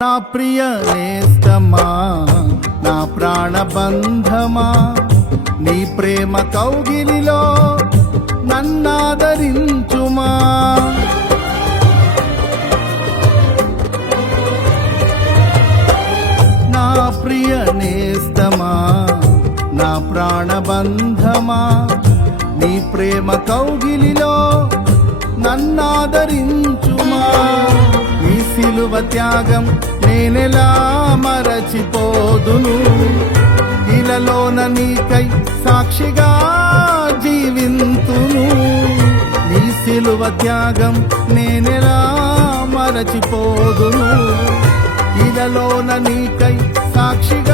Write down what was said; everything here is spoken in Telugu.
నా ప్రియ నేస్తమా, నా ప్రాణబంధమా, నీ ప్రేమ కౌగిలిలో నన్నాదరించుమా. నా ప్రియ నేస్తమా, నా ప్రాణబంధమా, నీ ప్రేమ కౌగిలిలో నన్నాదరించుమా. నీ సిలువ త్యాగం నేనెలా మరచిపోదును, ఇలలోన నీకై సాక్షిగా జీవింతును. నీ సిలువ త్యాగం నేనెలా మరచిపోదును, ఇలలోన నీకై సాక్షిగా